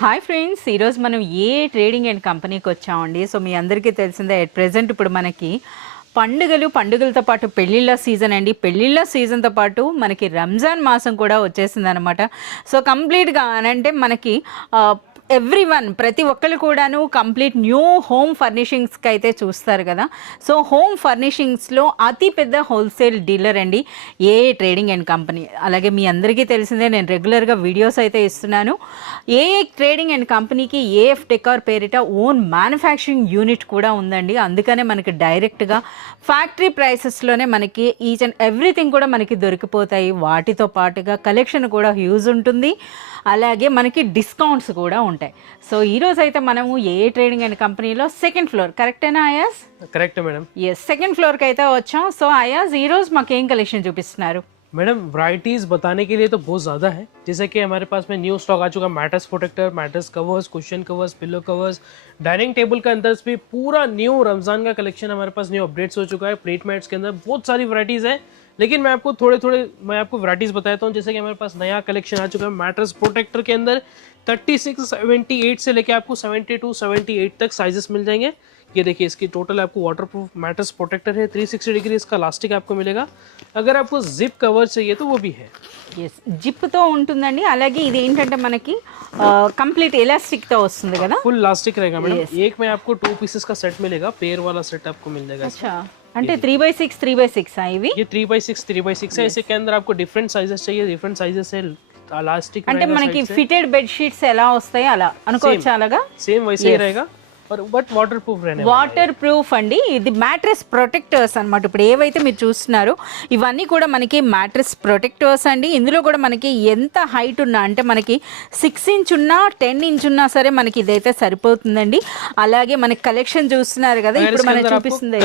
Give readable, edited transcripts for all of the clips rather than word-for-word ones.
Hi friends, ఈరోజు మనం ఏ trading and కంపెనీకి వచ్చామండి. సో మీ అందరికీ తెలిసిందే, ఎట్ ప్రెజెంట్ ఇప్పుడు మనకి పండుగలతో పాటు పెళ్ళిళ్ళ సీజన్ అండి. పెళ్ళిళ్ళ సీజన్తో పాటు మనకి రంజాన్ మాసం కూడా వచ్చేసింది అనమాట. సో కంప్లీట్గా అంటే మనకి ప్రతి ఒక్కరు కూడాను కంప్లీట్ న్యూ హోమ్ ఫర్నిషింగ్స్కి అయితే చూస్తారు కదా. సో హోమ్ ఫర్నిషింగ్స్లో అతి పెద్ద హోల్సేల్ డీలర్ అండి ఏ ట్రేడింగ్ అండ్ కంపెనీ. అలాగే మీ అందరికీ తెలిసిందే, నేను రెగ్యులర్గా వీడియోస్ అయితే ఇస్తున్నాను. ఏ ట్రేడింగ్ అండ్ కంపెనీకి ఏఎఫ్ డెకార్ పేరిట ఓన్ మ్యానుఫ్యాక్చరింగ్ యూనిట్ కూడా ఉందండి. అందుకనే మనకి డైరెక్ట్గా ఫ్యాక్టరీ ప్రైసెస్లోనే మనకి ఈచ్ అండ్ ఎవ్రీథింగ్ కూడా మనకి దొరికిపోతాయి. వాటితో పాటుగా కలెక్షన్ కూడా హ్యూజ్ ఉంటుంది, అలాగే మనకి డిస్కౌంట్స్ కూడా ఉంటాయి. సో ఈ రోజు అయితే మనము ఏ ట్రేడింగ్ అండ్ కంపెనీలో సెకండ్ ఫ్లోర్, కరెక్టేనా Ayaz? Correct madam. Yes, second ఫ్లోర్కి అయితే వచ్చాం. సో అయాజ్, ఈ రోజు మాకు ఏం కలెక్షన్ చూపిస్తున్నారు? मैडम वैरायटीज बताने के लिए तो बहुत ज़्यादा है. जैसे कि हमारे पास में न्यू स्टॉक आ चुका है mattress protector, mattress covers, cushion covers, pillow covers, dining table के अंदर भी पूरा न्यू रमज़ान का कलेक्शन हमारे पास न्यू अपडेट्स हो चुका है. प्लेट मैट्स के अंदर बहुत सारी वैरायटीज़ है, लेकिन मैं आपको वैरायटीज़ बताता हूँ. जैसे कि हमारे पास नया कलेक्शन आ चुका है मैट्रेस प्रोटेक्टर के अंदर 36, 78 से लेके आपको 72, 78 तक साइजेस मिल जाएंगे. ये देखिए, इसकी टोटल आपको वाटरप्रूफ मैट्रेस प्रोटेक्टर है. 360 डिग्री इसका इलास्टिक आपको मिलेगा. अगर आपको जिप कवर चाहिए तो वो भी है. ఎస్, జిప్తో ఉంటుందండి. అలాగే ఇది ఏంటంటే మనకి కంప్లీట్ ఎలాస్టిక్తో వస్తుంది కదా. फुल इलास्टिक रहेगा मैडम. एक में आपको 2 पीसेस का सेट मिलेगा, पेयर वाला सेट आपको मिल जाएगा. అచ్చా, అంటే 3x6 3x6 ఇవి? ये 3x6 3x6 है. इसके अंदर आपको डिफरेंट साइजेस चाहिए, डिफरेंट साइजेस है. इलास्टिक అంటే మనకి ఫిటెడ్ బెడ్ షీట్స్ ఎలా వస్తాయి అలా అనుకోవచ్చు. అలాగా सेम वैसे ही रहेगा, और बट వాటర్ ప్రూఫ్ रहने వాటర్ ప్రూఫ్ అండి. ఇది మ్యాట్రెస్ ప్రొటెక్టర్స్ అన్నమాట. ఇప్పుడు ఏవైతే మీరు చూస్తున్నారో ఇవన్నీ కూడా మనకి మ్యాట్రెస్ ప్రొటెక్టర్స్ అండి. ఇందులో కూడా మనకి ఎంత హైట్ ఉన్నా, అంటే మనకి 6 ఇంచ్ ఉన్నా 10 ఇంచ్ ఉన్నా సరే మనకి ఇదైతే సరిపోతుందండి. అలాగే మనకి కలెక్షన్ చూస్తున్నారు కదా, ఇప్పుడు మనం చూపిస్తుంది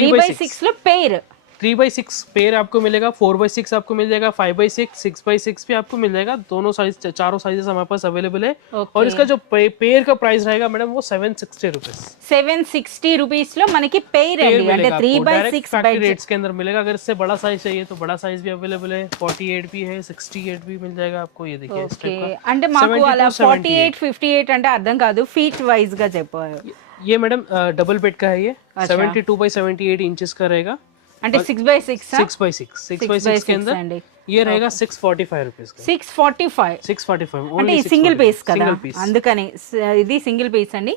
3x6 లో పెయిర్ 3x6 पेयर आपको मिलेगा, 4x6 आपको मिल जाएगा, 5x6, 6x6 भी आपको मिल जाएगा. दोनों साइज, चारों साइजेस हमारे पास अवेलेबल है. और इसका जो पेयर का प्राइस रहेगा मैडम वो 760 रुपीज. 760 रुपीज లో మనకి పెయిర్ అండి. అంటే 3x6 रेट्स के अंदर मिलेगा. अगर इससे बड़ा साइज चाहिए तो बड़ा साइज भी अवेलेबल है. 48 भी है, 68 भी मिल जाएगा आपको. ये देखिए इस टाइप का. అంటే మాకు అలా 48 58 అంటే అర్థం కాదు, ఫీట్ వైజ్ గా చెప్పారు. ये मैडम डबल बेड का है. ये 72x78 इंचेस का रहेगा. అంటే 6x6 6x6 के अंदर ये रहेगा 645 रुपीज का. 645 అంటే సింగిల్ పీస్ కదా, అందుకని ఇది సింగిల్ పీస్ అండి.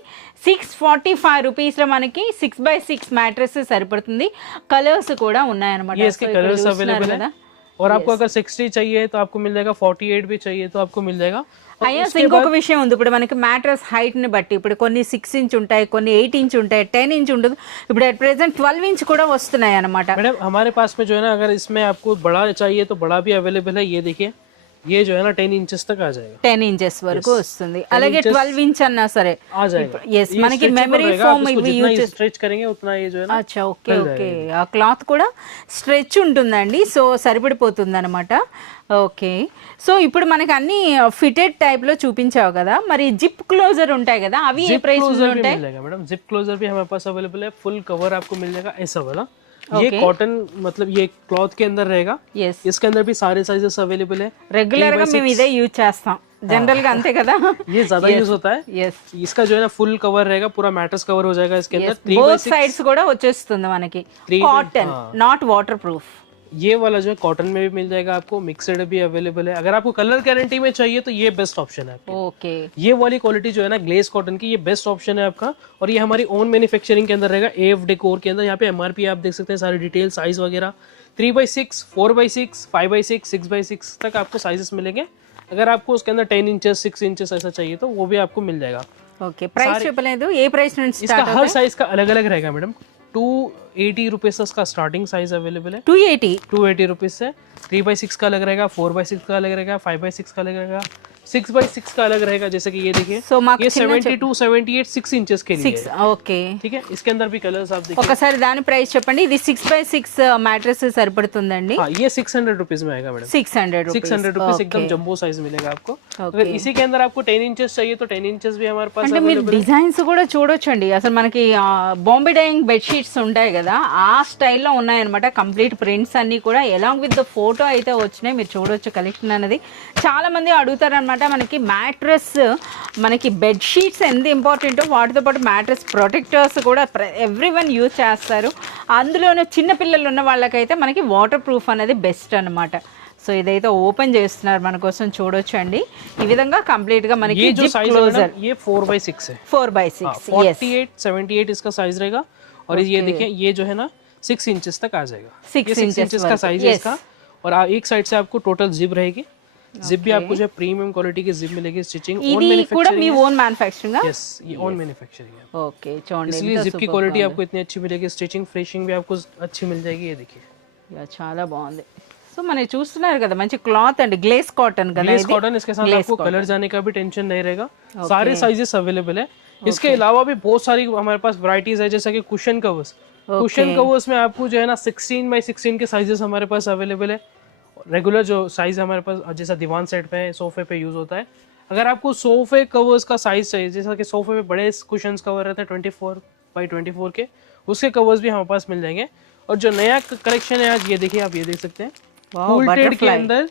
645 రూపీస్ లో మనకి 6x6 మ్యాట్రెస్ సరిపడుతుంది. కలర్స్ కూడా ఉన్నాయన్నమాట. इसके कलर्स अवेलेबल है. और आपको अगर 60 चाहिए तो आपको मिल जाएगा, 48 भी चाहिए तो आपको मिल जाएगा. అయ్యా, ఇంకొక విషయం ఉంది. ఇప్పుడు మనకి మ్యాట్రెస్ హైట్ ని బట్టి ఇప్పుడు కొన్ని 6 ఇంచ్ ఉంటాయి, కొన్ని 8 ఇంచ్ ఉంటాయి, 10 ఇంచ్ ఉండదు. ఇప్పుడు అట్ ప్రెసెంట్ 12 ఇంచ్ కూడా వస్తున్నాయి అన్నమాట. मैडम हमारे पास में जो है ना, अगर इसमें आपको बड़ा चाहिए तो बड़ा भी अवेलेबल है. ये देखिए, ये जो है ना 10 इंचेस तक आ जाएगा. 10 ఇంచెస్ వరకు వస్తుంది. అలాగే 12 ఇంచ్ అన్నా సరే आ जाएगा. ఎస్, మనకి మెమరీ ఫోమ్ ఇవి యూజ్ स्ट्रेच करेंगे उतना ये जो है ना. అచ్చా, ఓకే ఓకే. ఆ క్లాత్ కూడా స్ట్రెచ్ ఉంటుందండి, సో సరిపడిపోతుంది అనమాట. ఓకే, సో ఇప్పుడు మనకి అన్ని ఫిటెడ్ టైప్ లో చూపించావు కదా, మరి జిప్ క్లోజర్ ఉంటాయి కదా, అవి ఏ ప్రైస్ లో ఉంటాయి? मैडम जिप क्लोजर भी हमारे पास अवेलेबल है. फुल कवर आपको मिल जाएगा ऐसा वाला. ये कॉटन, मतलब ये क्लॉथ के अंदर रहेगा. ఎస్, इसके अंदर भी सारे साइजेस अवेलेबल है. రెగ్యులర్ గా మేము ఇదే యూజ్ చేస్తాం జనరల్ గా, అంతే కదా. ये ज्यादा यूज होता है. ఎస్, इसका जो है ना फुल कवर रहेगा, पूरा मैट्रेस कवर हो जाएगा इसके अंदर. బోత్ సైడ్స్ కూడా వచ్చేస్తుంది మనకి. Cotton, not water proof. ये वाला जो है कॉटन में भी मिल जाएगा आपको. मिक्सड भी अवेलेबल है. अगर आपको कलर गारंटी में चाहिए तो ये बेस्ट ऑप्शन है आपके. ओके, ये वाली क्वालिटी जो है ना ग्लेज कॉटन की, ये बेस्ट ऑप्शन है आपका. और ये हमारी ओन मैन्युफैक्चरिंग के अंदर रहेगा, एफ डेकोर के अंदर. यहाँ पे एमआरपी आप देख सकते हैं, सारी डिटेल, साइज वगैरह. 3x6, 4x6, 5x6, 6x6 तक आपको साइजेस मिलेंगे. अगर आपको उसके अंदर 10 इंचेस 6 इंचेस ऐसा चाहिए तो वो भी आपको मिल जाएगा. ఓకే, ప్రైస్ చెప్పలేదు, ఏ ప్రైస్ నుంచి इसका हर साइज का अलग अलग रहेगा मैडम. 280 रुपीज का स्टार्टिंग साइज अवेलेबल है. 280 280 रुपीज से 3x6 का अलग रहेगा, 4x6 का अलग रहेगा, 5x6 का अलग रहेगा, 6x6 का अलग रहेगा, जैसे कि ये देखिए సో మాకు ये చిన్న 72 78 6 इंचेस के लिए 6 है। ఓకే. ठीक है, इसके अंदर भी कलर्स आप देखिए। ఒకసారి దాని ప్రైస్ చెప్పండి. ఇది 6x6 మ్యాట్రెస్ సరిపడుతుందండి. हाँ, ये 600 रुपीज में आएगा मैडम। 600 600 रुपीज एकदम जंबो साइज मिलेगा आपको। अगर इसी के अंदर आपको 10 इंचेस चाहिए तो 10 इंचेस भी हमारे पास అంటే మీరు డిజైన్స్ కూడా చూడొచ్చండి. అసలు మనకి బాంబే డైయింగ్ బెడ్షీట్స్ ఉంటాయి కదా, ఆ స్టైల్లో ఉన్నాయన్నమాట. కంప్లీట్ ప్రింట్స్ అన్ని కూడా ఎలాంగ్ విత్ ద ఫోటో అయితే వచ్చినాయి. మీరు చూడొచ్చు కలెక్షన్ అనేది. చాలా మంది అడుగుతారనమాట, మనకి మ్యాట్రెస్, మనకి బెడ్షీట్స్ ఎంత ఇంపార్టెంటో వాటితో పాటు మ్యాట్రెస్ ప్రొటెక్టర్స్ కూడా ఎవ్రీ వన్ యూజ్ చేస్తారు. అందులోనూ చిన్నపిల్లలు ఉన్న వాళ్ళకైతే మనకి వాటర్ ప్రూఫ్ అనేది బెస్ట్ అనమాట. సో ఇదైతే ఓపెన్ చేస్తున్నారు మన కోసం, చూడొచ్చండి. ఈ విధంగా కంప్లీట్ గా మనకి ये जो साइज है मैडम, ये 4x6 है। 4x6 48 78 इसका साइज रहेगा। और ये देखिए, ये जो है ना 6 इंचेस तक आ जाएगा। 6 इंचेस का साइज है इसका। और एक साइड से आपको टोटल जिप रहेगी। जिप भी आपको जो है प्रीमियम क्वालिटी की जिप मिलेगी। स्टिचिंग ఇది కూడా మీ ఓన్ మ్యానుఫ్యాక్చరింగ్. यस, ये ओन मैन्युफैक्चरिंग है। ఓకే చూడండి, इसलिए जिप की क्वालिटी आपको इतनी अच्छी मिलेगी। स्टिचिंग फिनिशिंग भी आपको अच्छी मिल जाएगी। ये देखिए, చాలా బాగుంది. సో మనకి చూస్తున్నారు కదా, మంచి క్లాత్ అండి, గ్లేస్ కాటన్ కదా. Glace cotton. इसके साथ आपको कलर जाने का भी टेंशन नहीं रहेगा। सारे साइजेस अवेलेबल है। इसके अलावा भी बहुत सारी हमारे पास वैरायटीज है, जैसे कि कुशन कवर्स। कुशन कवर्स में आपको जो है ना 16x16 के साइजेस हमारे पास अवेलेबल है। रेगुलर जो साइज हमारे पास, जैसा दीवान सेट पे सोफे पे यूज होता है। अगर आपको सोफे कवर्स का साइज चाहिए, जैसा कि सोफे पे बड़े कुशन्स कवर रहते हैं 24x24 के, उसके कवर्स भी हमारे पास मिल जाएंगे। और जो नया कलेक्शन है आज, ये देखिए, आप ये देख सकते हैं, क्विल्टेड के अंदर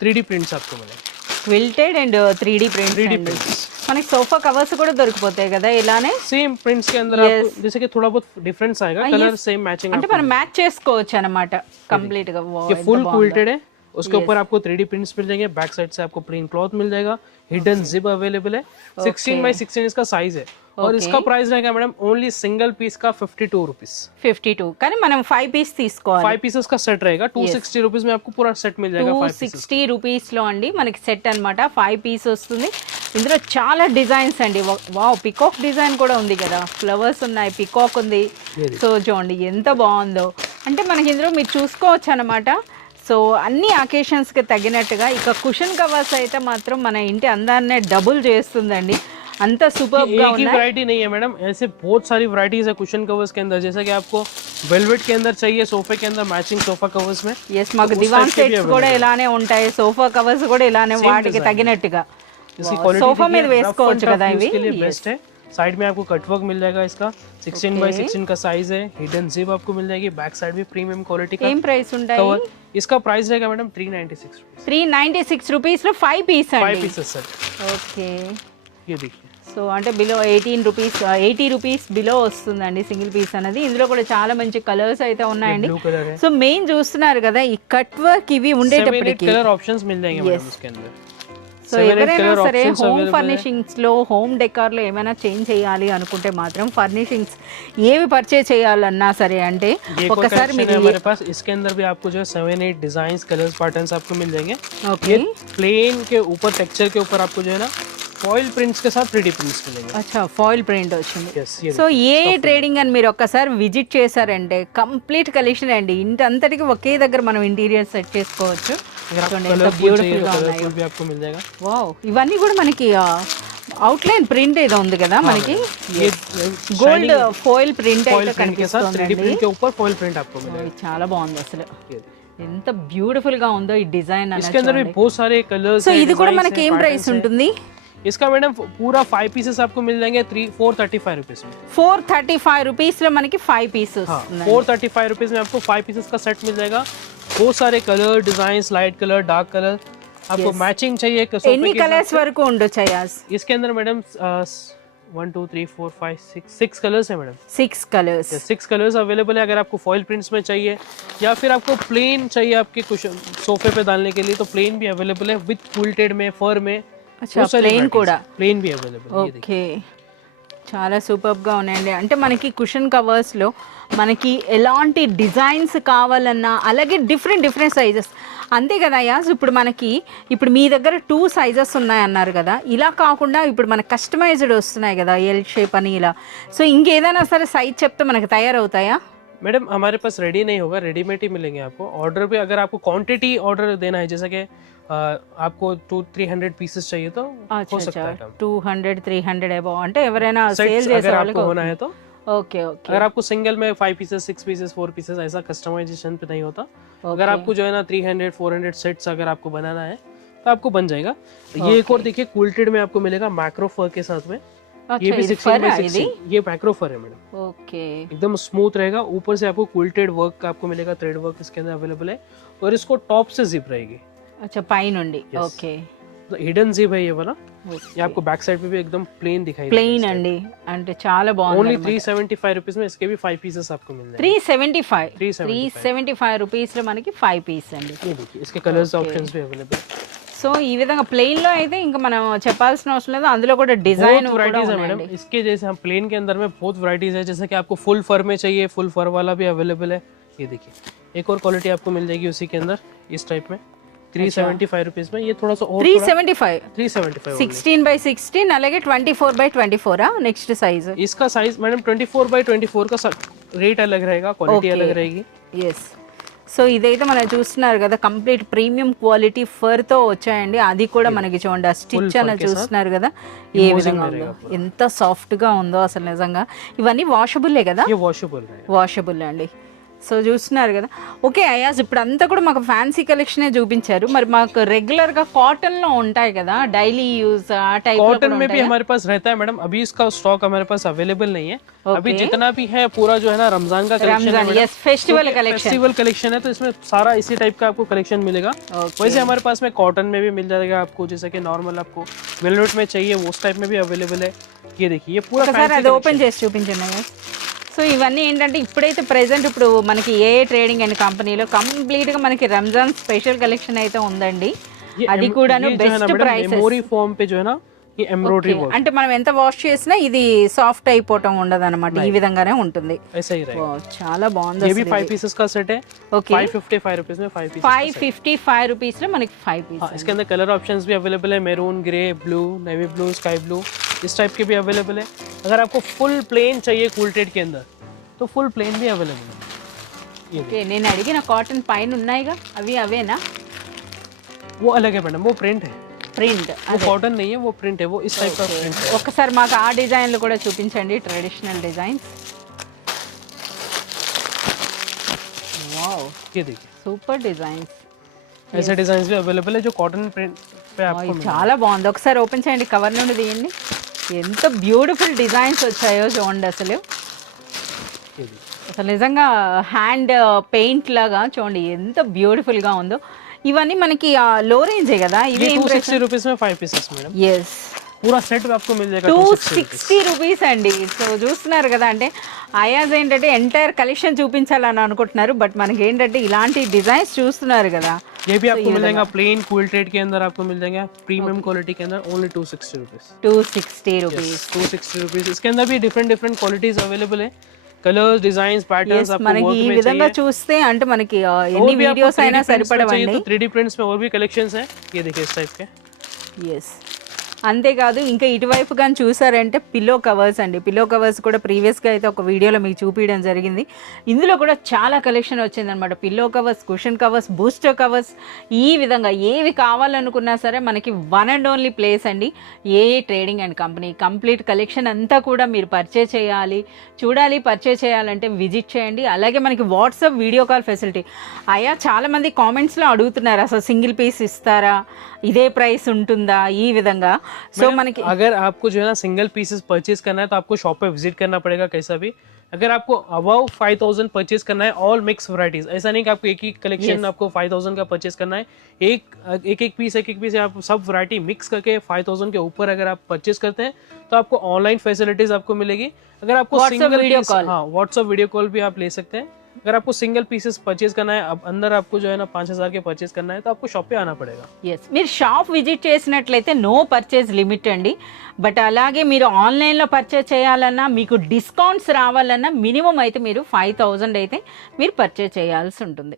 3D प्रिंट्स आपको मिलेंगे। Quilted and 3D prints. మనకి సోఫా కవర్స్ కూడా దొరికిపోతాయి కదా ఇలానే. सेम प्रिंट्स के अंदर आपको जैसे कि थोड़ा बहुत डिफरेंस आएगा, कलर सेम मैचिंग। అంటే మనం మ్యాచ్ చేసుకోవచ్చు అన్నమాట కంప్లీట్ గా. ये फुल क्विल्टेड है। उसके ऊपर आपको 3D प्रिंट्स मिल जाएंगे। बैक साइड से आपको प्लेन क्लॉथ मिल जाएगा। हिडन जिप अवेलेबल है। 16x16 इसका साइज है। और इसका प्राइस रहेगा मैडम ओनली सिंगल पीस का 52 रुपीज। 52 కానీ మనం 5 పీస్ తీసుకోవాలి. 5 पीसेस का सेट रहेगा। 260 रुपीज में आपको पूरा सेट मिल जाएगा। 260 రూపీస్ లో అండి మనకి సెట్ అన్నమాట. 5 పీస్ వస్తుంది. ఇందులో చాలా డిజైన్స్ అండి. వావ్, పికాక్ డిజైన్ కూడా ఉంది కదా, ఫ్లవర్స్ ఉన్నాయి, పికాక్ ఉంది. సో చూడండి ఎంత బాగుందో. అంటే మనకి ఇందులో మీరు చూసుకోవచ్చు అన్నమాట. సో అన్ని అకేషన్స్కి తగినట్టుగా ఇక కుషన్ కవర్స్ అయితే మాత్రం మన ఇంటి అందాన్నే డబుల్ చేస్తుందండి. अंत सुपर एक ही वैरायटी नहीं है मैडम, ऐसे बहुत सारी वैरायटीज है कुशन कवर्स के अंदर। जैसा कि आपको वेलवेट के अंदर चाहिए, सोफे के अंदर मैचिंग सोफा कवर्स में yes మాకు దివాన్ సెట్స్ కూడా ఇలానే ఉంటాయి, సోఫా కవర్స్ కూడా ఇలానే వాటికి తగినట్టుగా. इसकी क्वालिटी सोफा में వేసుకోవచ్చు కదా ఇవి. इसके लिए बेस्ट है। साइड में आपको कटवर्क मिल जाएगा। इसका 16x16 का साइज है। हिडन जिप आपको मिल जाएगी। बैक साइड भी प्रीमियम क्वालिटी का ఏం ప్రైస్ ఉంటాయి? इसका प्राइस रहेगा मैडम 396 रुपीस। 396 రూపీస్ లో 5 పీస్ అండి. 5 पीसेस सर। ఓకే, ये देखिए, సో అంటే బిలో 18 రూపీస్ 80 రూపీస్ బిలో వస్తుందండి సింగిల్ పీస్ అనేది. ఇందులో కూడా చాలా మంచి కలర్స్ అయితే ఉన్నాయండి. సో మెయిన్ చూస్తున్నారు కదా, ఈ కట్ వర్క్ ఇవి ఉండేటప్పటికి कलर ऑप्शंस मिल जाएंगे मैडम इसके अंदर। సో ఎవరైనా సరే హోమ్ ఫర్నిషింగ్స్ లో, హోమ్ డెకార్ లో ఏమైనా చేంజ్ చేయాలి అనుకుంటే మాత్రం, ఫర్నిషింగ్స్ ఏవి పర్చేజ్ చేయాలన్నా సరే అంటే ఒకసారి మీరు हमारे पास इसके अंदर भी आपको जो है 7-8 डिजाइन्स, कलर्स, पैटर्न्स आपको मिल जाएंगे। ओके, ये प्लेन के ऊपर, टेक्सचर के ऊपर आपको जो है ना ఫాయిల్ ప్రింట్స్ के साथ 3D प्रिंट्स मिलेंगे। अच्छा, ఫాయిల్ ప్రింట్ వచ్చింది. Yes, ये సో ఏ ట్రేడింగ్ అని మీరు ఒక్కసారి విజిట్ చేశారంటే కంప్లీట్ కలెక్షన్ అండి. ఇంటి అంతటికి ఒకే దగ్గర మనం ఇంటీరియర్ సెట్ చేసుకోవచ్చు. బ్యూటిఫుల్ గా ఉన్నాయి. వావ్, ఇవన్నీ కూడా మనకి అవుట్లైన్ ప్రింట్ ఏదో ఉంది కదా మనకి, గోల్డ్ ఫాయిల్ ప్రింట్ అయితే కనిపిస్తుంది. చాలా బాగుంది అసలు, ఎంత బ్యూటిఫుల్ గా ఉందో ఈ డిజైన్. సో ఇది కూడా మనకి ఏం ప్రైస్ ఉంటుంది? इसका मैडम पूरा 5 पीसेस आपको मिल जाएंगे 435 रुपीस में। 435 रुपीस में मन की 5 पीसेस। 435 रुपीस में आपको 5 पीसेस का सेट मिल जाएगा। बहुत सारे colour, design, light colour, dark colour, आपको मैचिंग चाहिए। एनी कलर्स वరకు ఉండొచ్చా? इसके अंदर मैडम 1 2 3 4 5 6 कलर्स है मैडम। 6 कलर्स, 6 कलर्स अवेलेबल है। अगर आपको फॉइल प्रिंट्स में चाहिए या फिर आपको प्लेन चाहिए आपके सोफे पे डालने के लिए, तो प्लेन भी अवेलेबल है विद क्विल्टेड में, फर में। अच्छा, ప్లెయిన్ కూడా, ప్లెయిన్ भी अवेलेबल है। ఓకే, చాలా సూపర్ గా ఉన్నాయండి. అంటే మనకి కుషన్ కవర్స్ లో మనకి ఎలాంటి డిజైన్స్ కావాలన్నా, అలాగే డిఫరెంట్ సైజెస్ అంతే కదా యాస్. ఇప్పుడు మీ దగ్గర 2 సైజెస్ ఉన్నాయన్నారు కదా, ఇలా కాకుండా ఇప్పుడు మనకు కస్టమైజ్డ్ వస్తున్నాయి కదా, ఎల్ షేప్ అని ఇలా. సో ఇంకేదైనా సరే సైజ్ చెప్తే మనకు తయారవుతాయా? मैडम हमारे पास रेडी नहीं होगा, रेडीमेड ही मिलेंगे आपको। ऑर्डर पे अगर आपको क्वांटिटी ऑर्डर देना है, जैसे कि आपको 200-300 पीसेस चाहिए तो हो सकता है कम। 200-300 अबव అంటే ఎవరైనా Sets సేల్ చేసే अगर వాళ్ళకి आपको होना है तो, ఓకే ఓకే अगर आपको सिंगल में 5 पीसेस 6 पीसेस 4 पीसेस ऐसा कस्टमाइजेशन पे नहीं होता, अगर आपको जो है ना 300-400 सेट्स अगर आपको बनाना है तो आपको बन जाएगा। ये एक और देखिए क्विल्टेड में आपको मिलेगा मैक्रो फर के साथ में, ये भी 16x16, ये मैक्रो फर है मैडम, ఓకే एकदम स्मूथ रहेगा। ऊपर से आपको क्विल्टेड वर्क आपको मिलेगा, थ्रेड वर्क इसके अंदर अवेलेबल है, और इसको टॉप से जिप रहेगी, अच्छा పై నుండి ఓకే तो हिडन जिप है ये वाला। ये आपको बैक साइड पे भी एकदम प्लेन दिखाई ప్లెయిన్ అండి అంటే చాలా బాగుంది ओनली 375 रुपीज में इसके भी 5 पीसेस आपको मिल जाएंगे। 375 రూపీస్ లో మనకి 5 పీస్ అండి। ये देखिए इसके कलर्स ऑप्शंस भी अवेलेबल। సో ఈ విధంగా ప్లెయిన్ లో అయితే ఇంకా మనం చెప్పాల్సిన అవసరం లేదు, అందులో కూడా డిజైన్ కూడా वैरायटीज है मैडम ఉన్నాయండి। इसके, जैसे हम प्लेन के अंदर में बहुत वैरायटीज है, जैसे कि आपको फुल फर में चाहिए, फुल फर वाला भी अवेलेबल है। ये देखिए एक और क्वालिटी आपको मिल जाएगी उसी के अंदर इस टाइप में 375 रुपीज में। ये थोड़ा सा और 375 375 only। 16x16 అలాగే 24x24 నెక్స్ట్ సైజ్। इसका साइज मैडम 24x24 का रेट अलग रहेगा, क्वालिटी अलग रहेगी। ఎస్ సో ఇదైతే మనం చూస్తున్నారు కదా, కంప్లీట్ ప్రీమియం క్వాలిటీ ఫర్ తో వచ్చాయండి, అది కూడా మనకి చూడండి ఆ స్టిచ్ అని చూస్తున్నారు కదా ఏ విధంగా ఉందో, ఎంత సాఫ్ట్ గా ఉందో అసలు నిజంగా। ఇవన్నీ వాషబుల్లే కదా? ये वॉशेबल है, వాషబుల్ అండి। సో చూస్తున్నారు కదా। ఓకే అయాజ్, ఇప్పుడు అంతా కూడా మాకు ఫ్యాన్సీ కలెక్షనే చూపించారు, మరి మాకు రెగ్యులర్ గా కాటన్ లో ఉంటాయి కదా డైలీ యూజ్ ఆ టైప్ లో कॉटन में भी हमारे पास रहता है मैडम, अभी इसका स्टॉक हमारे पास अवेलेबल नहीं है। अभी जितना भी है पूरा जो है ना रमजान का कलेक्शन है madam, yes festival collection, festival collection है, तो इसमें सारा इसी टाइप का आपको कलेक्शन मिलेगा। वैसे हमारे पास में कॉटन में भी मिल जाएगा आपको, जैसे कि नॉर्मल आपको वेलवेट में चाहिए वो उस टाइप में भी अवेलेबल है। ये देखिए ये पूरा ఒకసారి అది ఓపెన్ చేసి చూపించండి। సో ఇవన్నీ ఏంటంటే ఇప్పుడైతే ప్రెసెంట్ ఇప్పుడు మనకి ఏ ట్రేడింగ్ అండ్ కంపెనీలో కంప్లీట్ గా మనకి రంజాన్ స్పెషల్ కలెక్షన్ అయితే ఉందండి, అది కూడాను బెస్ట్ ప్రైసెస్। मेमोरी फॉर्म पे जो है ना ये एम्ब्रॉयडरी वर्क, అంటే మనం ఎంత వాష్ చేసినా ఇది సాఫ్ట్ అయిపోవటం ఉండదు అనమాట, ఈ విధంగానే ఉంటుంది। ऐसा ही रहेगा। చాలా బాగుంది। ये भी 5 पीसेस का सेट है, ఓకే 555 रुपीस में 5 पीसेस। 555 రూపీస్ లో మనకి 5 పీస్। इसके अंदर कलर ऑप्शंस भी अवेलेबल है, maroon, grey, blue, navy blue, sky blue, इस टाइप के भी अवेलेबल है। अगर आपको फुल प्लेन चाहिए क्विल्टेड के अंदर तो फुल प्लेन भी अवेलेबल है। ఓకే నేను అడిగిన కాటన్ పైన ఉన్నాయిగా అవి అవేనా? वो अलग है मैडम, वो प्रिंट है, ప్రింట్ वो कॉटन नहीं है, वो प्रिंट है, वो इस टाइप का प्रिंट है। ఒక్కసారి మాకు ఆ డిజైన్లు కూడా చూపించండి, ట్రెడిషనల్ డిజైన్స్। వావ్ ये देखिए సూపర్ డిజైన్స్, ऐसे डिजाइन भी अवेलेबल है जो कॉटन प्रिंट पे आपको చాలా బాగుంది। ఒకసారి ఓపెన్ చేయండి, కవర్ నుండి తీయండి, ఎంత బ్యూటిఫుల్ డిజైన్స్ వచ్చాయో చూడండి అసలు। ये देखिए అసలు నిజంగా హ్యాండ్ పెయింట్ లాగా చూడండి ఎంత బ్యూటిఫుల్ గా ఉందో। ఇవన్నీ మనకి లో రేంజే కదా ఇవి? 260 रुपीस में 5 पीसेस मैडम, ఎస్ पूरा सेट आपको मिल जाएगा 260 రూపీస్ అండి। సో చూస్తున్నారు కదా, అంటే అయాజ్ ఏంటంటే ఎంటైర్ కలెక్షన్ చూపించాలని అనుకుంటున్నారు, బట్ మనకి ఏంటంటే ఇలాంటి డిజైన్స్ చూస్తున్నారు కదా। ये भी आपको मिल जाएगा प्लेन क्विल्टेड के अंदर, आपको मिल जाएगा प्रीमियम क्वालिटी के अंदर ओनली 260 रुपीस। 260 rupees 260 rupees. इसके अंदर भी डिफरेंट डिफरेंट क्वालिटीज अवेलेबल है, कलर्स, डिजाइन्स, पैटर्न्स आपको మనకి वर्क ఈ में విధంగా चाहिए। చూస్తే అంటే మనకి ఎన్ని और भी आपको వీడియోస్ అయినా 3D prints में चाहिए సరిపడవండి। तो 3D प्रिंट्स में और भी कलेक्शंस हैं, ये देखिए इस टाइप के। ఎస్ అంతేకాదు ఇంకా ఇటువైపు కానీ చూసారంటే పిల్లో కవర్స్ అండి, పిల్లో కవర్స్ కూడా ప్రీవియస్గా అయితే ఒక వీడియోలో మీకు చూపించడం జరిగింది, ఇందులో కూడా చాలా కలెక్షన్ వచ్చిందనమాట। Pillow covers, cushion covers, booster covers, ఈ విధంగా ఏవి కావాలనుకున్నా సరే మనకి వన్ అండ్ ఓన్లీ ప్లేస్ అండి ఏ trading and company. Complete collection అంతా కూడా మీరు పర్చేజ్ చేయాలి, చూడాలి, పర్చేజ్ చేయాలంటే విజిట్ చేయండి। అలాగే మనకి వాట్సాప్ వీడియో కాల్ ఫెసిలిటీ అయ్యా చాలామంది కామెంట్స్లో అడుగుతున్నారు, అసలు సింగిల్ పీస్ ఇస్తారా, ఇదే ప్రైస్ ఉంటుందా, ఈ విధంగా। సో మనకి अगर आपको जो है ना सिंगल पीसेस परचेज करना है तो आपको शॉप पे विजिट करना पड़ेगा कैसा भी। अगर आपको अबाउ 5000 परचेज करना है ऑल मिक्स वैरायटीज, ऐसा नहीं कि आपको एक ही कलेक्शन आपको 5000 का परचेज करना है, एक एक पीस आप सब वैरायटी मिक्स करके 5000 के ऊपर अगर आप परचेज करते हैं तो आपको ऑनलाइन फैसिलिटीज आपको मिलेगी। अगर आपको सिंगल वीडियो कॉल, हाँ व्हाट्सएप वीडियो कॉल भी आप ले सकते हैं। अगर आपको सिंगल पीसेस परचेज करना है, अब अंदर आपको जो है ना 5000 के परचेज करना है तो आपको शॉप पे आना पड़ेगा। ఎస్ మీరు షాప్ విజిట్ చేసినట్లయితే నో పర్చేజ్ లిమిట్ అండి, బట్ అలాగే మీరు ఆన్లైన్లో పర్చేజ్ చేయాలన్నా మీకు డిస్కౌంట్స్ రావాలన్నా మినిమం అయితే మీరు 5000 అయితే మీరు పర్చేజ్ చేయాల్సి ఉంటుంది।